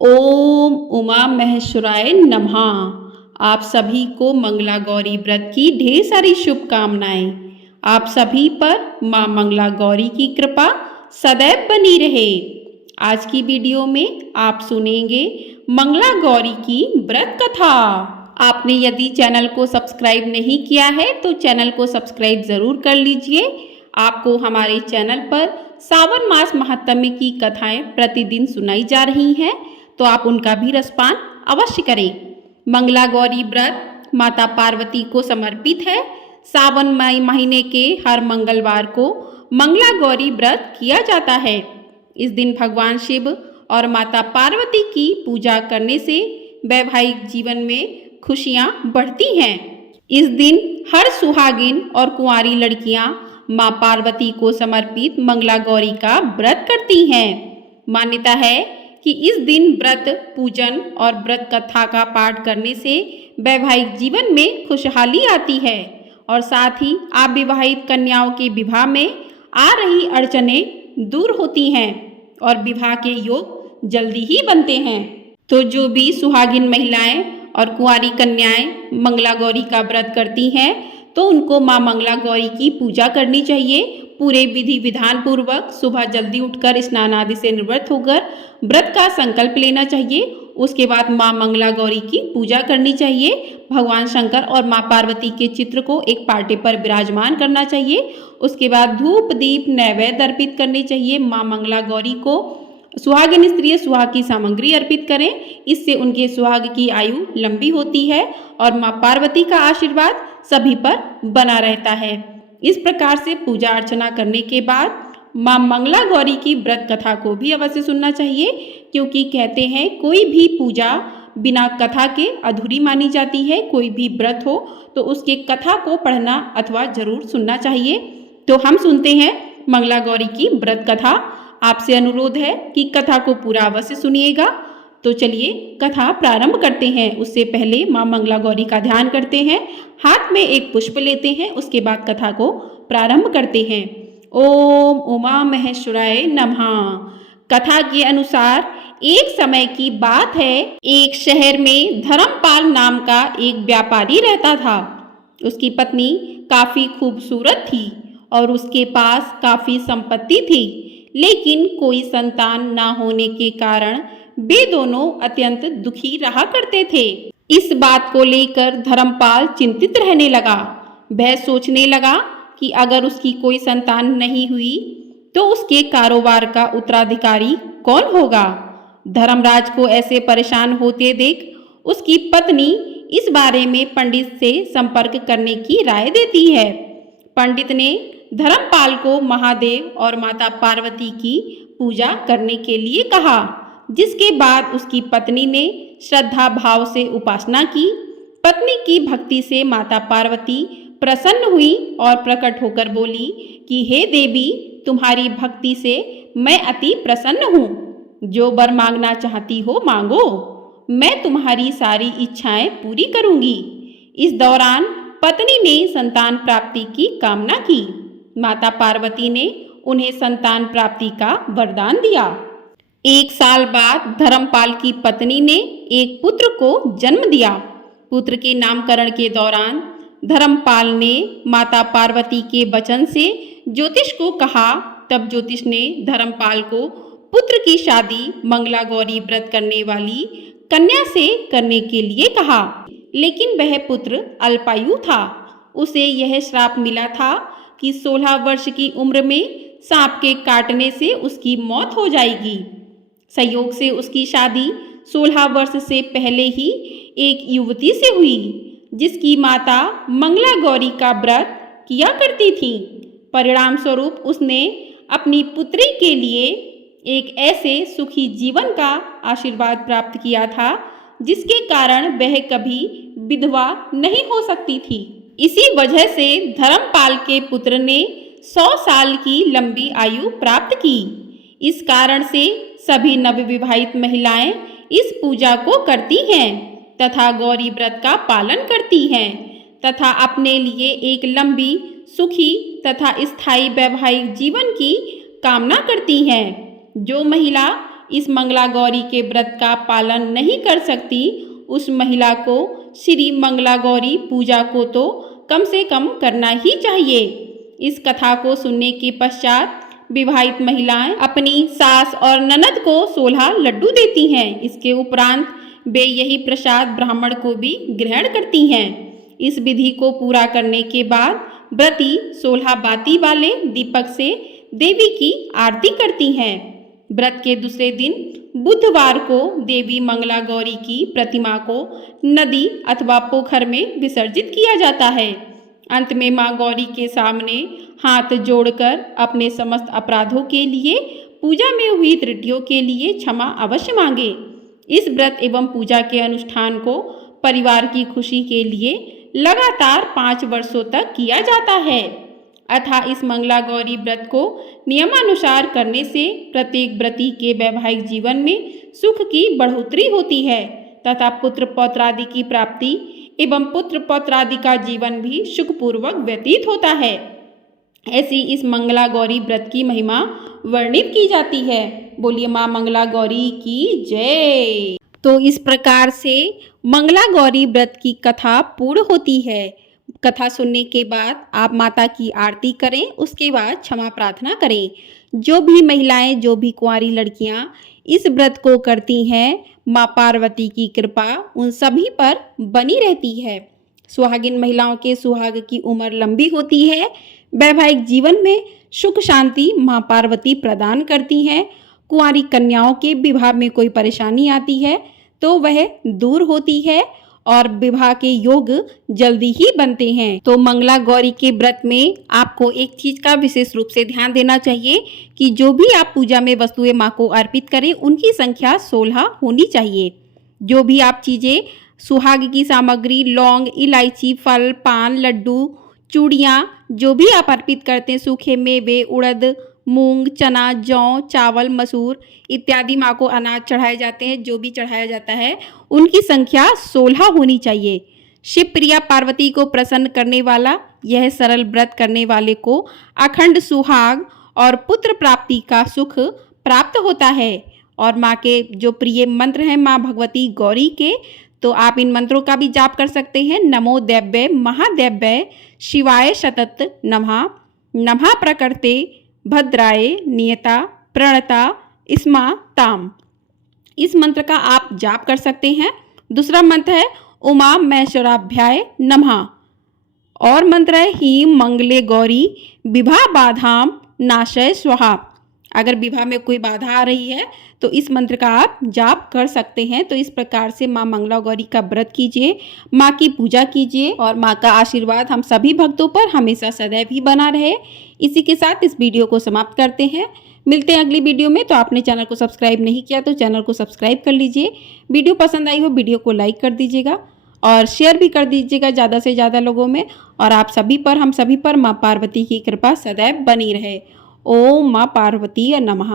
ओम उमा महेश्वराय नमः। आप सभी को मंगला गौरी व्रत की ढेर सारी शुभकामनाएं। आप सभी पर माँ मंगला गौरी की कृपा सदैव बनी रहे। आज की वीडियो में आप सुनेंगे मंगला गौरी की व्रत कथा। आपने यदि चैनल को सब्सक्राइब नहीं किया है तो चैनल को सब्सक्राइब जरूर कर लीजिए। आपको हमारे चैनल पर सावन मास महात्म्य की कथाएं प्रतिदिन सुनाई जा रही हैं, तो आप उनका भी रसपान अवश्य करें। मंगला गौरी व्रत माता पार्वती को समर्पित है। सावन महीने के हर मंगलवार को मंगला गौरी व्रत किया जाता है। इस दिन भगवान शिव और माता पार्वती की पूजा करने से वैवाहिक जीवन में खुशियां बढ़ती हैं। इस दिन हर सुहागिन और कुंवारी लड़कियां मां पार्वती को समर्पित मंगला गौरी का व्रत करती हैं। मान्यता है कि इस दिन व्रत पूजन और व्रत कथा का पाठ करने से वैवाहिक जीवन में खुशहाली आती है और साथ ही अविवाहित कन्याओं के विवाह में आ रही अड़चनें दूर होती हैं और विवाह के योग जल्दी ही बनते हैं। तो जो भी सुहागिन महिलाएं और कुंवारी कन्याएं मंगला गौरी का व्रत करती हैं तो उनको मां मंगला गौरी की पूजा करनी चाहिए। पूरे विधि विधान पूर्वक सुबह जल्दी उठकर स्नान आदि से निवृत्त होकर व्रत का संकल्प लेना चाहिए। उसके बाद मां मंगला गौरी की पूजा करनी चाहिए। भगवान शंकर और मां पार्वती के चित्र को एक पाटे पर विराजमान करना चाहिए। उसके बाद धूप दीप नैवेद्य अर्पित करने चाहिए। मां मंगला गौरी को सुहागिन स्त्री सुहाग की सामग्री अर्पित करें। इससे उनके सुहाग की आयु लंबी होती है और मां पार्वती का आशीर्वाद सभी पर बना रहता है। इस प्रकार से पूजा अर्चना करने के बाद मां मंगला गौरी की व्रत कथा को भी अवश्य सुनना चाहिए, क्योंकि कहते हैं कोई भी पूजा बिना कथा के अधूरी मानी जाती है। कोई भी व्रत हो तो उसके कथा को पढ़ना अथवा जरूर सुनना चाहिए। तो हम सुनते हैं मंगला गौरी की व्रत कथा। आपसे अनुरोध है कि कथा को पूरा अवश्य सुनिएगा। तो चलिए कथा प्रारंभ करते हैं। उससे पहले मां मंगला गौरी का ध्यान करते हैं, हाथ में एक पुष्प लेते हैं, उसके बाद कथा को प्रारंभ करते हैं। ओम उमा महेश्वराय नमः। कथा के अनुसार एक समय की बात है, एक शहर में धर्मपाल नाम का एक व्यापारी रहता था। उसकी पत्नी काफी खूबसूरत थी और उसके पास काफी संपत्ति थी, लेकिन कोई संतान ना होने के कारण वे दोनों अत्यंत दुखी रहा करते थे। इस बात को लेकर धर्मपाल चिंतित रहने लगा। वह सोचने लगा कि अगर उसकी कोई संतान नहीं हुई तो उसके कारोबार का उत्तराधिकारी कौन होगा। धर्मराज को ऐसे परेशान होते देख उसकी पत्नी इस बारे में पंडित से संपर्क करने की राय देती है। पंडित ने धर्मपाल को महादेव और माता पार्वती की पूजा करने के लिए कहा, जिसके बाद उसकी पत्नी ने श्रद्धा भाव से उपासना की। पत्नी की भक्ति से माता पार्वती प्रसन्न हुई और प्रकट होकर बोली कि हे देवी, तुम्हारी भक्ति से मैं अति प्रसन्न हूँ। जो वर मांगना चाहती हो मांगो, मैं तुम्हारी सारी इच्छाएं पूरी करूंगी। इस दौरान पत्नी ने संतान प्राप्ति की कामना की। माता पार्वती ने उन्हें संतान प्राप्ति का वरदान दिया। 1 साल बाद धर्मपाल की पत्नी ने एक पुत्र को जन्म दिया। पुत्र के नामकरण के दौरान धर्मपाल ने माता पार्वती के वचन से ज्योतिष को कहा। तब ज्योतिष ने धर्मपाल को पुत्र की शादी मंगला गौरी व्रत करने वाली कन्या से करने के लिए कहा, लेकिन वह पुत्र अल्पायु था। उसे यह श्राप मिला था कि 16 वर्ष की उम्र में सांप के काटने से उसकी मौत हो जाएगी। संयोग से उसकी शादी 16 वर्ष से पहले ही एक युवती से हुई, जिसकी माता मंगला गौरी का व्रत किया करती थी। परिणाम स्वरूप उसने अपनी पुत्री के लिए एक ऐसे सुखी जीवन का आशीर्वाद प्राप्त किया था, जिसके कारण वह कभी विधवा नहीं हो सकती थी। इसी वजह से धर्मपाल के पुत्र ने 100 साल की लंबी आयु प्राप्त की। इस कारण से सभी नवविवाहित महिलाएं इस पूजा को करती हैं तथा गौरी व्रत का पालन करती हैं तथा अपने लिए एक लंबी सुखी तथा स्थायी वैवाहिक जीवन की कामना करती हैं। जो महिला इस मंगला गौरी के व्रत का पालन नहीं कर सकती, उस महिला को श्री मंगला गौरी पूजा को तो कम से कम करना ही चाहिए। इस कथा को सुनने के पश्चात विवाहित महिलाएं अपनी सास और ननद को 16 लड्डू देती हैं। इसके उपरांत वे यही प्रसाद ब्राह्मण को भी ग्रहण करती हैं। इस विधि को पूरा करने के बाद व्रती 16 बाती वाले दीपक से देवी की आरती करती हैं। व्रत के दूसरे दिन बुधवार को देवी मंगला गौरी की प्रतिमा को नदी अथवा पोखर में विसर्जित किया जाता है। अंत में मां गौरी के सामने हाथ जोड़कर अपने समस्त अपराधों के लिए, पूजा में हुई त्रुटियों के लिए क्षमा अवश्य मांगे। इस व्रत एवं पूजा के अनुष्ठान को परिवार की खुशी के लिए लगातार 5 वर्षों तक किया जाता है। अतः इस मंगला गौरी व्रत को नियमानुसार करने से प्रत्येक व्रती के वैवाहिक जीवन में सुख की बढ़ोतरी होती है तथा पुत्र पौत्रादि की प्राप्ति एवं पुत्र पौत्रादि का जीवन भी सुखपूर्वक व्यतीत होता है। ऐसी इस मंगला गौरी व्रत की महिमा वर्णित की जाती है। बोलिए माँ मंगला गौरी की जय। तो इस प्रकार से मंगला गौरी व्रत की कथा पूर्ण होती है। कथा सुनने के बाद आप माता की आरती करें, उसके बाद क्षमा प्रार्थना करें। जो भी महिलाएं, जो भी कुंवारी लड़कियां इस व्रत को करती हैं, माँ पार्वती की कृपा उन सभी पर बनी रहती है। सुहागिन महिलाओं के सुहाग की उम्र लंबी होती है। वैवाहिक जीवन में सुख शांति माँ पार्वती प्रदान करती हैं। कुंवारी कन्याओं के विवाह में कोई परेशानी आती है तो वह दूर होती है और विवाह के योग जल्दी ही बनते हैं। तो मंगला गौरी के व्रत में आपको एक चीज का विशेष रूप से ध्यान देना चाहिए कि जो भी आप पूजा में वस्तुएं माँ को अर्पित करें, उनकी संख्या 16 होनी चाहिए। जो भी आप चीजें, सुहाग की सामग्री, लौंग, इलायची, फल, पान, लड्डू, चूड़ियाँ, जो भी आप अर्पित करते हैं, सूखे मेवे, उड़द, मूंग, चना, जौ, चावल, मसूर इत्यादि माँ को अनाज चढ़ाए जाते हैं, जो भी चढ़ाया जाता है उनकी संख्या 16 होनी चाहिए। शिव प्रिया पार्वती को प्रसन्न करने वाला यह सरल व्रत करने वाले को अखंड सुहाग और पुत्र प्राप्ति का सुख प्राप्त होता है। और माँ के जो प्रिय मंत्र हैं माँ भगवती गौरी के, तो आप इन मंत्रों का भी जाप कर सकते हैं। नमो दैव्य महादैव्य शिवाय सतत नमः, नमः प्रकृते भद्राय नियता प्रणता स्मा ताम। इस मंत्र का आप जाप कर सकते हैं। दूसरा मंत्र है उमा महेश्वराभ्याय नमः और मंत्र है हीम मंगले गौरी विवाह बाधाम नाशय स्वाहा। अगर विवाह में कोई बाधा आ रही है तो इस मंत्र का आप जाप कर सकते हैं। तो इस प्रकार से माँ मंगला गौरी का व्रत कीजिए, माँ की पूजा कीजिए और माँ का आशीर्वाद हम सभी भक्तों पर हमेशा सदैव ही बना रहे। इसी के साथ इस वीडियो को समाप्त करते हैं। मिलते हैं अगली वीडियो में। तो आपने चैनल को सब्सक्राइब नहीं किया तो चैनल को सब्सक्राइब कर लीजिए। वीडियो पसंद आई हो वीडियो को लाइक कर दीजिएगा और शेयर भी कर दीजिएगा ज़्यादा से ज़्यादा लोगों में। और आप सभी पर, हम सभी पर माँ पार्वती की कृपा सदैव बनी रहे। ओम माँ पार्वती नमः।